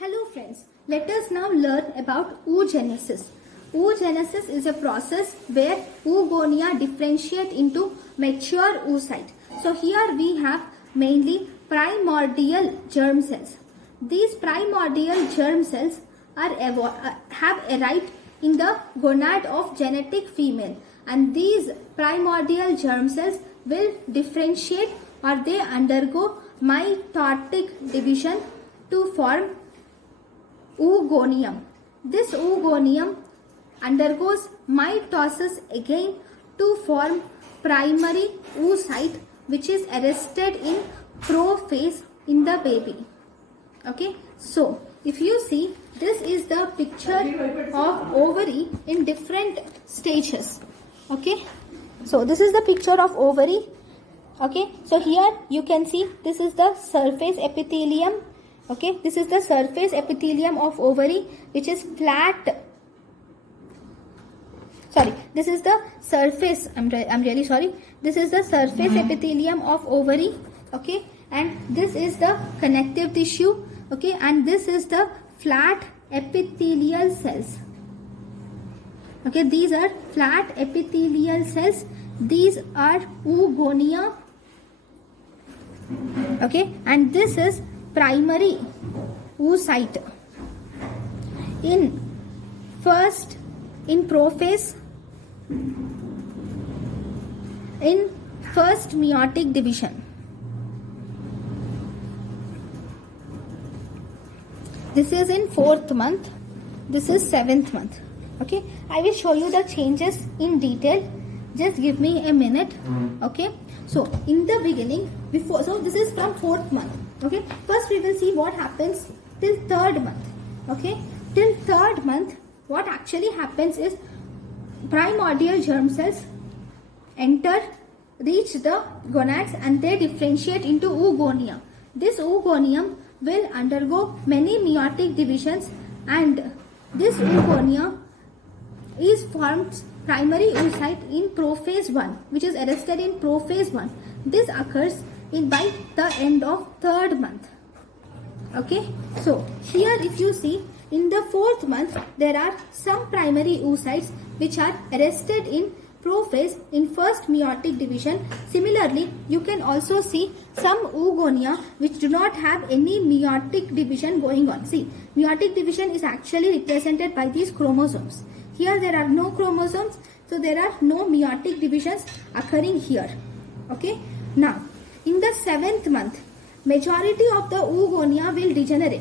Hello friends, let us now learn about oogenesis. Oogenesis is a process where oogonia differentiate into mature oocyte. So here we have mainly primordial germ cells. These primordial germ cells have arrived in the gonad of genetic female, and these primordial germ cells will differentiate or they undergo mitotic division to form oogonium. This oogonium undergoes mitosis again to form primary oocyte, which is arrested in prophase in the baby. Okay, so if you see, this is the picture of ovary in different stages. Okay, so this is the picture of ovary. Okay, so here you can see this is the surface epithelium. Okay, this is the surface epithelium of ovary, which is flat. Sorry, this is the surface. I'm really sorry. This is the surface epithelium of ovary. Okay, and this is the connective tissue. Okay, and this is the flat epithelial cells. Okay, these are flat epithelial cells. These are oogonia. Okay, and this is primary oocyte. In prophase, in first meiotic division. This is in 4th month. This is 7th month. Okay, I will show you the changes in detail. Just give me a minute. Okay, so in the beginning, so this is from 4th month. Okay, first we will see what happens till 3rd month. Okay, till 3rd month, what actually happens is primordial germ cells reach the gonads and they differentiate into oogonia. This oogonium will undergo many meiotic divisions, and this oogonia is formed primary oocyte in prophase 1, which is arrested in prophase 1. This occurs by the end of 3rd month. Okay, so here if you see, in the 4th month there are some primary oocytes which are arrested in prophase in first meiotic division. Similarly, you can also see some oogonia which do not have any meiotic division going on. See, meiotic division is actually represented by these chromosomes. Here there are no chromosomes, so there are no meiotic divisions occurring here. Okay, now in the 7th month, majority of the oogonia will degenerate.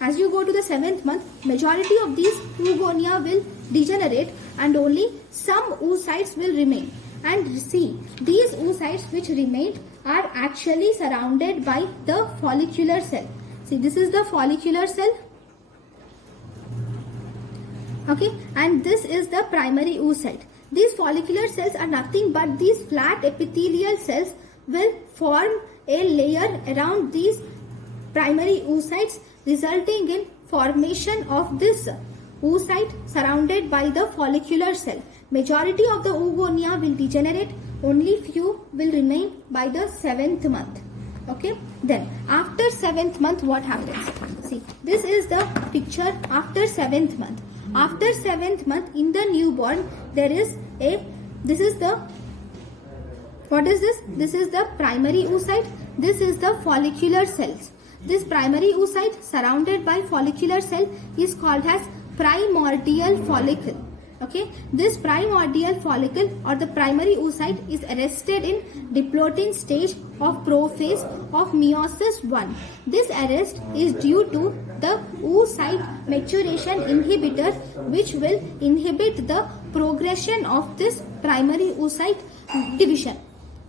As you go to the 7th month, majority of these oogonia will degenerate and only some oocytes will remain. And see, these oocytes which remain are actually surrounded by the follicular cell. See, this is the follicular cell. Okay, and this is the primary oocyte. These follicular cells are nothing but these flat epithelial cells will form a layer around these primary oocytes, resulting in formation of this oocyte surrounded by the follicular cell. Majority of the oogonia will degenerate, only few will remain by the 7th month. Okay, then after 7th month what happens? See, this is the picture after 7th month. After 7th month, in the newborn, there is this is the, what is this? This is the primary oocyte. This is the follicular cells. This primary oocyte surrounded by follicular cell is called as primordial follicle. Okay, this primordial follicle or the primary oocyte is arrested in diplotin stage of prophase of meiosis 1. This arrest is due to the oocyte maturation inhibitor, which will inhibit the progression of this primary oocyte division.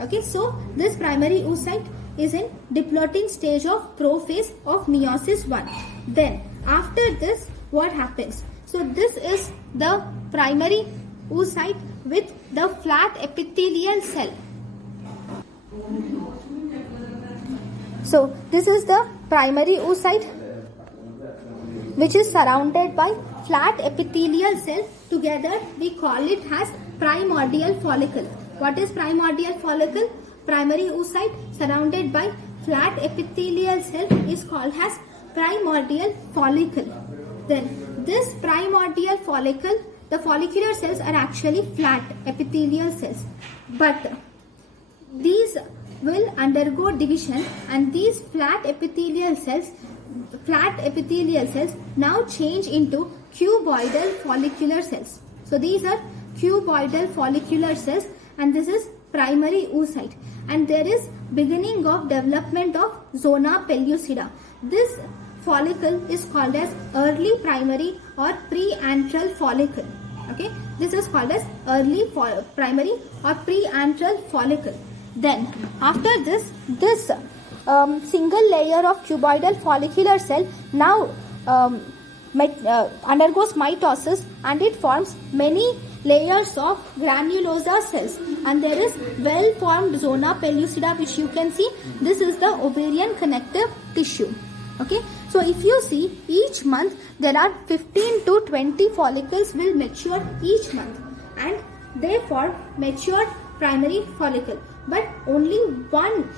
Okay, so this primary oocyte is in diplotin stage of prophase of meiosis 1. Then after this, what happens? So this is the primary oocyte with the flat epithelial cell. So this is the primary oocyte which is surrounded by flat epithelial cell. Together we call it as primordial follicle. What is primordial follicle? Primary oocyte surrounded by flat epithelial cell is called as primordial follicle. Then this primordial follicle, the follicular cells are actually flat epithelial cells, but these will undergo division, and these flat epithelial cells now change into cuboidal follicular cells. So these are cuboidal follicular cells, and this is primary oocyte, and there is beginning of development of zona pellucida. This follicle is called as early primary or preantral follicle. Okay, this is called as early primary or preantral follicle. Then after this single layer of cuboidal follicular cell now undergoes mitosis, and it forms many layers of granulosa cells, and there is well formed zona pellucida, which you can see. This is the ovarian connective tissue. Okay, so if you see, each month there are 15 to 20 follicles will mature each month, and they form mature primary follicle, but only one.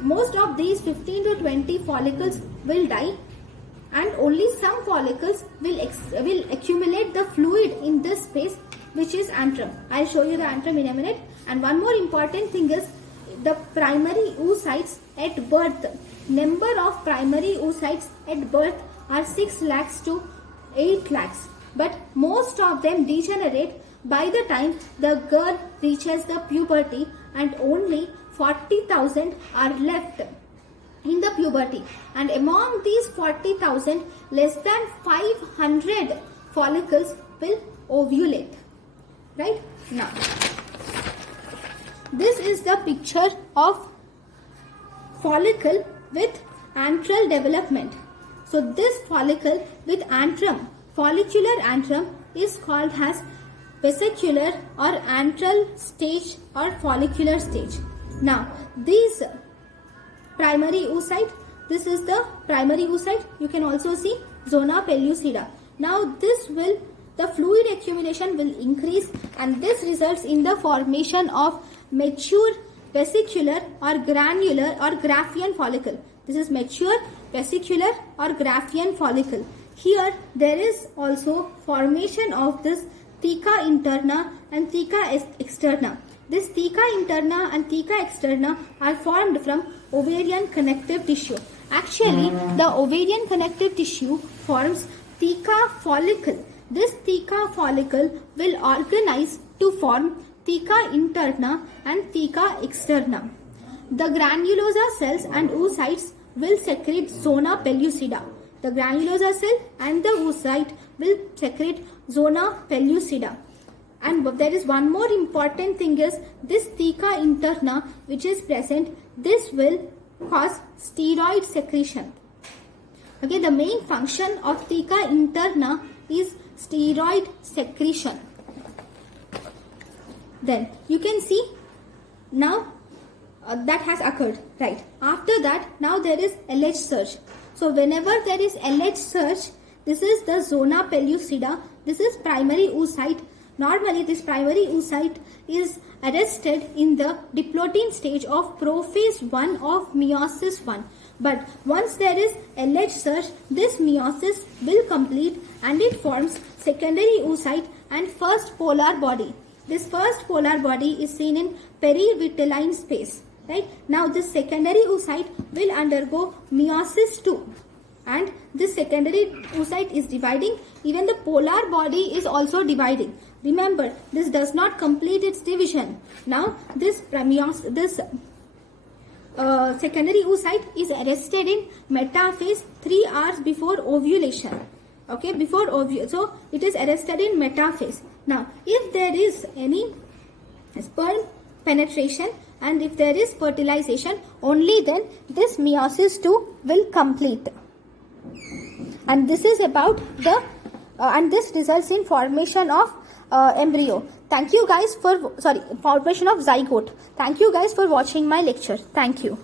Most of these 15 to 20 follicles will die, and only some follicles will accumulate the fluid in this space, which is antrum. I'll show you the antrum in a minute. And one more important thing is the primary oocytes at birth. Number of primary oocytes at birth are 6 lakhs to 8 lakhs, but most of them degenerate by the time the girl reaches the puberty, and only 40,000 are left in the puberty, and among these 40,000, less than 500 follicles will ovulate. Right? Now, this is the picture of follicle with antral development. So this follicle with antrum, follicular antrum, is called as vesicular or antral stage or follicular stage. Now, these primary oocyte, this is the primary oocyte. You can also see zona pellucida. Now, the fluid accumulation will increase, and this results in the formation of mature vesicular or granular or Graafian follicle. This is mature vesicular or Graafian follicle. Here there is also formation of this theca interna and theca externa. This theca interna and theca externa are formed from ovarian connective tissue. Actually, the ovarian connective tissue forms theca follicle. This theca follicle will organize to form theca interna and theca externa. The granulosa cells and oocytes will secrete zona pellucida. The granulosa cell and the oocyte will secrete zona pellucida. And there is one more important thing is this theca interna which is present, this will cause steroid secretion. Okay, the main function of theca interna is steroid secretion. Then you can see now that has occurred, right? After that, now there is LH surge. So whenever there is LH surge, this is the zona pellucida. This is primary oocyte. Normally, this primary oocyte is arrested in the diplotin stage of prophase 1 of meiosis 1. But once there is LH surge, this meiosis will complete and it forms secondary oocyte and first polar body. This first polar body is seen in perivitelline space. Right? Now this secondary oocyte will undergo meiosis 2. And this secondary oocyte is dividing. Even the polar body is also dividing. Remember, this does not complete its division. Now this secondary oocyte is arrested in metaphase 3 hours before ovulation. Okay, before ovulation. So it is arrested in metaphase. Now, if there is any sperm penetration and if there is fertilization, only then this meiosis 2 will complete. And this is about the and this results in formation of embryo. Thank you guys for formation of zygote. Thank you guys for watching my lecture. Thank you.